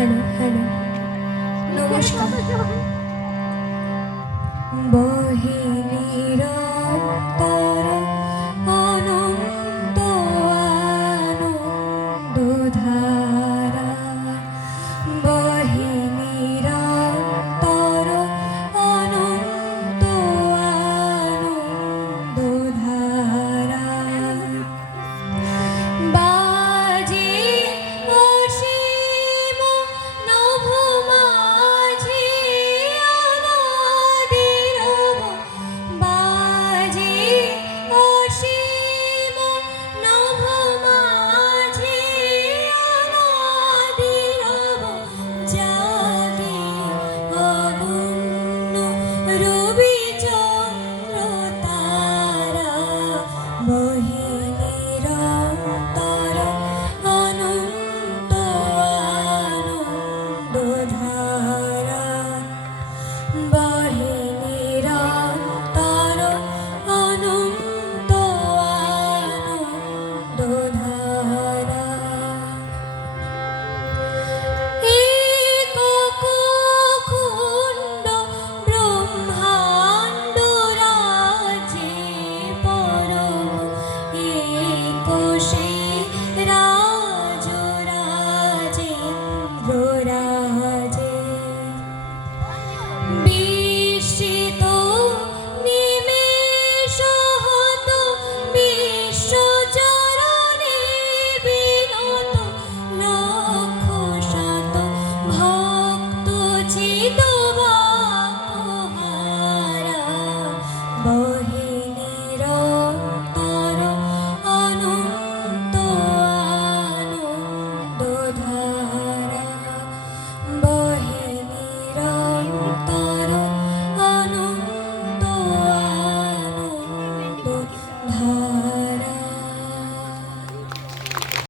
Hello নমস্কার। বহে নিরন্তর অনন্ত আনন্দধারা, বহে নিরন্তর অনন্ত আনন্দধারা। বাজে অসীম নভ মাঝে অনাদিরব, বাজে অসীম নভ মাঝে অনাদিরব, জাগে অনন্য রবি চন্দ্র তারা, বহে নিরন্তর অনন্ত আনন্দধারা, বহে নিরন্তর অনন্ত আনন্দধারা। একক খণ্ড ব্রহ্মাণ্ড রাজে পরম, একুশে রাজ রাজেন্দ্র রাজে, বিস্মিত নিমেষ হত বিশ্বচরণে বিনত, লক্ষ শত ভক্ত চিতবাকহারা, বহে নিরন্তর অনন্ত আনন্দধারা, বহে নিরন্তর অনন্ত আনন্দধারা।